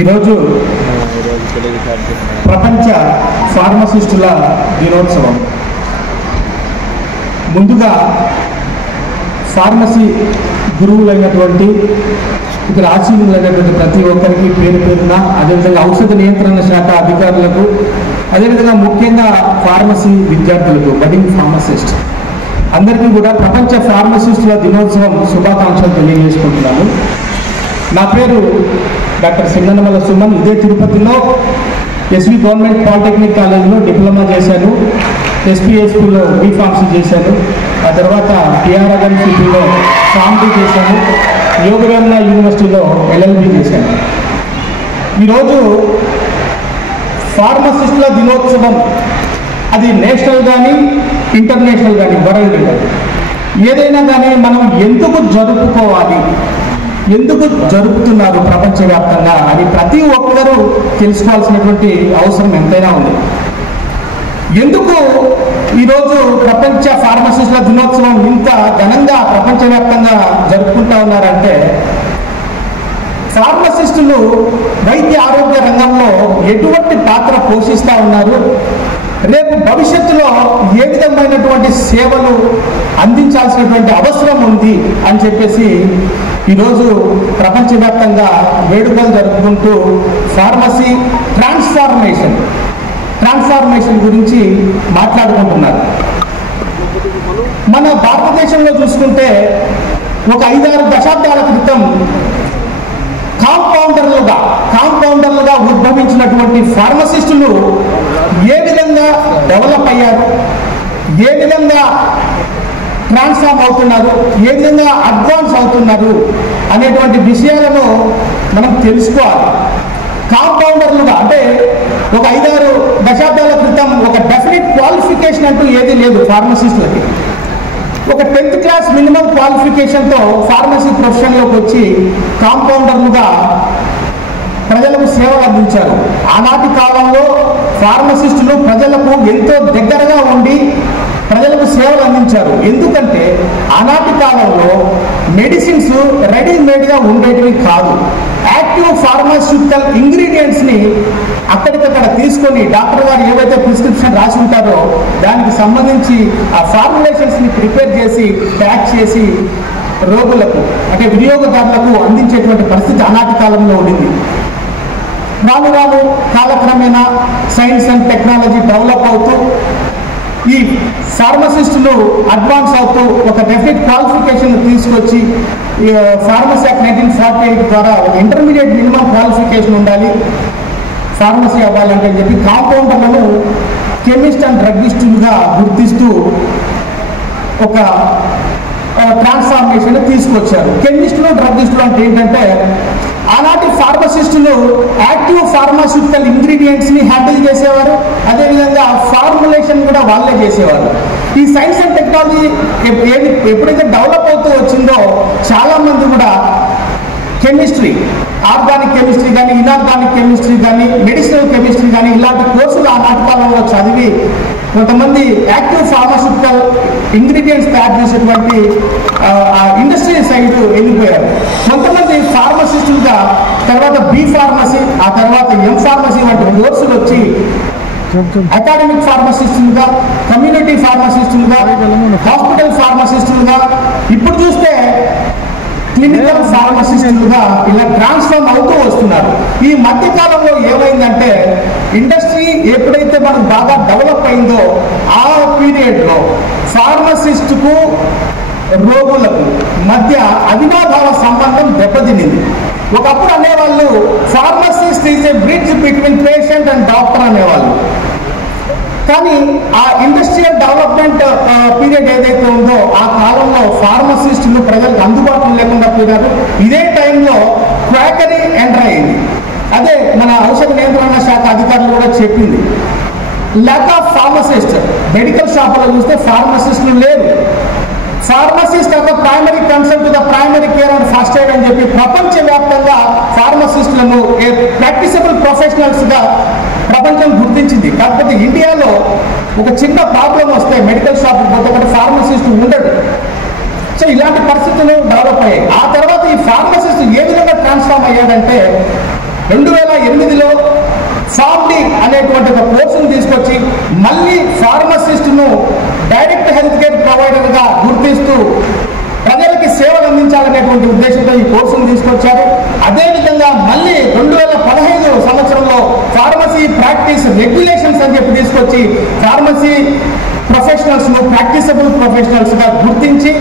ఈరోజు ప్రపంచ ఫార్మసిస్టుల దినోత్సవం. ముందుగా ఫార్మసీ గురువులైనటువంటి ఇక్కడ ఆశీనులైనటువంటి ప్రతి ఒక్కరికి పేరు పేరున, అదేవిధంగా ఔషధ నియంత్రణ శాఖ అధికారులకు, అదేవిధంగా ముఖ్యంగా ఫార్మసీ విద్యార్థులకు, బడింగ్ ఫార్మసిస్ట్ అందరికీ కూడా ప్రపంచ ఫార్మసిస్టుల దినోత్సవం శుభాకాంక్షలు తెలియజేసుకుంటున్నాను. నా పేరు డాక్టర్ సింగనమల సుమన్. ఇదే తిరుపతిలో ఎస్వి గవర్నమెంట్ పాలిటెక్నిక్ కాలేజీలో డిప్లొమా చేశాను, ఎస్పీఎస్పీలో బీఫార్మసీ చేశాను, ఆ తర్వాత టీఆర్ఆర్ఎంసీపీలో ఫార్మసీ చేశాను, యోగవేమన యూనివర్సిటీలో ఎల్ఎల్బీ చేశాను. ఈరోజు ఫార్మసిస్టుల దినోత్సవం అది నేషనల్ కానీ ఇంటర్నేషనల్ కానీ వరల్డ్ కానీ ఏదైనా కానీ మనం ఎందుకు జరుపుకోవాలి, ఎందుకు జరుపుతున్నారు ప్రపంచవ్యాప్తంగా అని ప్రతి ఒక్కరూ తెలుసుకోవాల్సినటువంటి అవసరం ఎంతైనా ఉంది. ఎందుకు ఈరోజు ప్రపంచ ఫార్మసిస్టుల దినోత్సవం ఇంత ఘనంగా ప్రపంచవ్యాప్తంగా జరుపుకుంటా ఉన్నారంటే, ఫార్మసిస్టులు వైద్య ఆరోగ్య రంగంలో ఎటువంటి పాత్ర పోషిస్తూ ఉన్నారు, రేపు భవిష్యత్తులో ఏ విధమైనటువంటి సేవలు అందించాల్సినటువంటి అవసరం ఉంది అని చెప్పేసి ఈరోజు ప్రపంచవ్యాప్తంగా వేడుకలు జరుపుకుంటూ ఫార్మసీ ట్రాన్స్ఫార్మేషన్ గురించి మాట్లాడుకుంటున్నారు. మన భారతదేశంలో చూసుకుంటే ఒక 5-6 దశాబ్దాల క్రితం కాంపౌండర్లుగా ఉద్భవించినటువంటి ఫార్మసిస్టులు ఏ విధంగా డెవలప్ అయ్యారు, ఏ విధంగా ట్రాన్స్ఫార్మ్ అవుతున్నారు, ఏ విధంగా అడ్వాన్స్ అవుతున్నారు అనేటువంటి విషయాలను మనం తెలుసుకోవాలి. కాంపౌండర్లుగా అంటే ఒక 5-6 దశాబ్దాల క్రితం ఒక డెఫినెట్ క్వాలిఫికేషన్ అంటూ ఏది లేదు ఫార్మసిస్టులకి. ఒక 10th క్లాస్ మినిమం క్వాలిఫికేషన్తో ఫార్మసీ ప్రొఫెషన్లోకి వచ్చి కాంపౌండర్లుగా ప్రజలకు సేవలు అందించారు. ఆనాటి కాలంలో ఫార్మసిస్టులు ప్రజలకు ఎంతో దగ్గరగా ఉండి ప్రజలకు సేవలు అందించారు. ఎందుకంటే ఆనాటి కాలంలో మెడిసిన్స్ రెడీమేడ్గా ఉండేటివి కాదు. యాక్టివ్ ఫార్మాస్యూటికల్ ఇంగ్రీడియంట్స్ని అక్కడికక్కడ తీసుకొని డాక్టర్ గారు ఏవైతే ప్రిస్క్రిప్షన్ రాసి ఉంటారో దానికి సంబంధించి ఆ ఫార్ములేషన్స్ని ప్రిపేర్ చేసి ప్యాక్ చేసి రోగులకు అంటే వినియోగదారులకు అందించేటువంటి పరిస్థితి ఆనాటి కాలంలో ఉండింది. రాను కాలక్రమేణా సైన్స్ అండ్ టెక్నాలజీ డెవలప్ అవుతూ ఈ ఫార్మసిస్టులు అడ్వాన్స్ అవుతూ ఒక డెఫినెట్ క్వాలిఫికేషన్ తీసుకొచ్చి ఫార్మసీ యాక్ట్ 1948 ద్వారా ఒక ఇంటర్మీడియట్ మినిమం క్వాలిఫికేషన్ ఉండాలి ఫార్మసీ అవ్వాలంటే అని చెప్పి కాంపౌండర్లను కెమిస్ట్ అండ్ డ్రగ్గిస్టులుగా గుర్తిస్తూ ఒక ట్రాన్స్ఫార్మేషన్ తీసుకొచ్చారు. కెమిస్టులు డ్రగ్గిస్టులు అంటే ఏంటంటే, ఆనాటి ఫార్మసిస్టులు యాక్టివ్ ఫార్మాస్యూటికల్ ఇంగ్రీడియంట్స్ని హ్యాండిల్ చేసేవారు, అదేవిధంగా ఫార్ములేషన్ కూడా వాళ్ళే చేసేవారు. ఈ సైన్స్ అండ్ టెక్నాలజీ ఎప్పుడైతే డెవలప్ అవుతూ వచ్చిందో చాలామంది కూడా కెమిస్ట్రీ, ఆర్గానిక్ కెమిస్ట్రీ కానీ, ఇనార్గానిక్ కెమిస్ట్రీ కానీ, మెడిసినల్ కెమిస్ట్రీ కానీ ఇలాంటి కోర్సులు ఆనాటి కాలంలో చదివి కొంతమంది యాక్టివ్ ఫార్మాస్యూటికల్ ఇంగ్రీడియంట్స్ తయారు చేసేటువంటి ఇండస్ట్రీ సైడ్ వెళ్ళిపోయారు. కొంతమంది ఫార్మసిస్టులుగా తర్వాత బి ఫార్మసీ, ఆ తర్వాత ఎం ఫార్మసీ వంటి కోర్సులు వచ్చి అకాడమిక్ ఫార్మసిస్టులుగా, కమ్యూనిటీ ఫార్మసిస్టులుగా, హాస్పిటల్ ఫార్మసిస్టులుగా, ఇప్పుడు చూస్తే క్లినికల్ ఫార్మసిస్టులుగా ఇలా ట్రాన్స్ఫార్మ్ అవుతూ వస్తున్నారు. ఈ మధ్య కాలంలో ఏమైందంటే, ఇండస్ట్రీ ఎప్పుడైతే మనకు బాగా డెవలప్ అయిందో ఆ పీరియడ్లో ఫార్మసిస్టుకు రోగులకు మధ్య అవినాభావ సంబంధం దెబ్బతినింది. ఒకప్పుడు అనేవాళ్ళు pharmacist is a bridge between patient and doctor అనేవాళ్ళు. కానీ ఆ ఇండస్ట్రియల్ డెవలప్మెంట్ పీరియడ్ ఏదైతే ఉందో ఆ కాలంలో ఫార్మసిస్టులు ప్రజలకు అందుబాటులో లేకుండా పోయినారు. ఇదే టైంలో క్వాకరీ ఎంటర్ అయింది. అదే మన ఔషధ నియంత్రణ శాఖ అధికారులు కూడా చెప్పింది. ల్యాక్ ఆఫ్ ఫార్మసిస్ట్, మెడికల్ షాపులో చూస్తే ఫార్మసిస్టులు లేరు. ఫార్మసిస్ట్ ఒక primary concern to the primary care and first aid అని చెప్పి ప్రపంచవ్యాప్తంగా ఫార్మసిస్టులను ప్రాక్టిసబుల్ ప్రొఫెషనల్స్గా ప్రపంచం గుర్తించింది. కాకపోతే ఇండియాలో ఒక చిన్న ప్రాబ్లం వస్తే మెడికల్ షాప్ పోతే ఒకటి ఫార్మసిస్ట్ ఉండడు. సో ఇలాంటి పరిస్థితులు డెవలప్ అయ్యాయి. ఆ తర్వాత ఈ ఫార్మసిస్ట్ ఏ విధంగా ట్రాన్స్ఫార్మ్ అయ్యాడంటే, 2008లో ఫార్మ్డి అనేటువంటి ఒక కోర్సును తీసుకొచ్చి మళ్ళీ ఫార్మసిస్ట్ను డైరెక్ట్ హెల్త్ కేర్ ప్రొవైడర్గా గుర్తిస్తూ ప్రజలకి సేవలు అందించాలనేటువంటి ఉద్దేశంతో ఈ కోర్సును తీసుకొచ్చారు. అదేవిధంగా మళ్ళీ 2015 సంవత్సరంలో ఫార్మసీ ప్రాక్టీస్ రెగ్యులేషన్స్ అని చెప్పి తీసుకొచ్చి ఫార్మసీ ప్రొఫెషనల్స్ను ప్రాక్టీసబుల్ ప్రొఫెషనల్స్గా గుర్తించి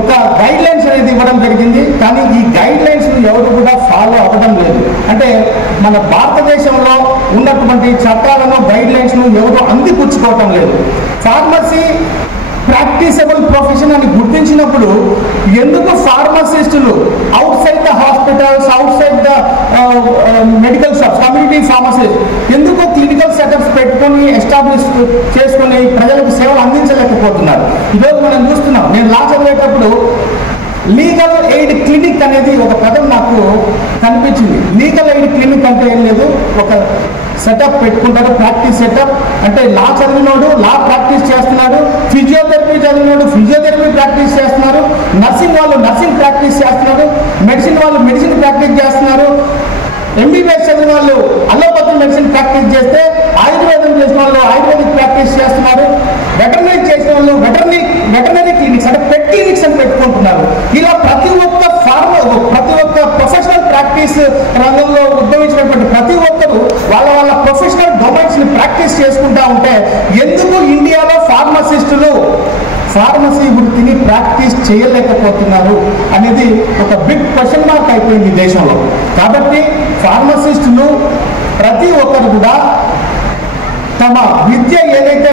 ఒక గైడ్ లైన్స్ అనేది ఇవ్వడం జరిగింది. కానీ ఈ గైడ్ లైన్స్ను ఎవరు కూడా ఫాలో అవ్వడం లేదు. అంటే మన భారతదేశంలో ఉన్నటువంటి చట్టాలను గైడ్ లైన్స్ను ఎవరు అందిపుచ్చుకోవటం లేదు. ఫార్మసీ ప్రాక్టీసబుల్ ప్రొఫెషన్ అని గుర్తించినప్పుడు ఎందుకు ఫార్మసిస్టులు outside the hospitals, outside the medical shops, community pharmacist ఎందుకు క్లినికల్ సెటప్స్ పెట్టుకొని ఎస్టాబ్లిష్ చేసుకొని ప్రజలకు సేవలు అందించలేకపోతున్నారు? ఈరోజు మనం చూస్తున్నాం. నేను లా చదివేటప్పుడు లీగల్ ఎయిడ్ క్లినిక్ అనేది ఒక పదం నాకు కనిపించింది. లీగల్ ఎయిడ్ క్లినిక్ అంటే ఏం లేదు, ఒక సెటప్ పెట్టుకుంటారు, ప్రాక్టీస్ సెటప్. అంటే లా చదివినోడు లా ప్రాక్టీస్ చేస్తున్నాడు, ఫిజియోథెరపీ చదివినోడు ఫిజియోథెరపీ ప్రాక్టీస్ చేస్తున్నారు, నర్సింగ్ వాళ్ళు నర్సింగ్ ప్రాక్టీస్ చేస్తున్నారు, మెడిసిన్ వాళ్ళు మెడిసిన్ ప్రాక్టీస్ చేస్తున్నారు, ఎంబీబీఎస్ చదివిన వాళ్ళు అలోపతి మెడిసిన్ ప్రాక్టీస్ చేస్తే, ఆయుర్వేదం చేసిన వాళ్ళు ఆయుర్వేదిక్ ప్రాక్టీస్ చేస్తున్నారు, వెటర్నరీ చేసిన వాళ్ళు వెటర్నరీ క్లినిక్స్ అంటే పెట్ క్లినిక్స్ అని పెట్టుకుంటున్నారు. ఇలా ప్రతి ఒక్క ప్రొఫెషనల్ ప్రాక్టీస్ రంగంలో ఉద్భవించినటువంటి ప్రతి ఒక్కరు వాళ్ళ ప్రొఫెషనల్ డొమైన్స్ ని ప్రాక్టీస్ చేసుకుంటా ఉంటే ఎందుకు ఇండియాలో ఫార్మసిస్టులు ఫార్మసీ వృత్తిని ప్రాక్టీస్ చేయలేకపోతున్నారు అనేది ఒక బిగ్ క్వశ్చన్ మార్క్ అయిపోయింది దేశంలో. కాబట్టి ఫార్మసిస్టులు ప్రతి ఒక్కరు కూడా తమ విద్య ఏదైతే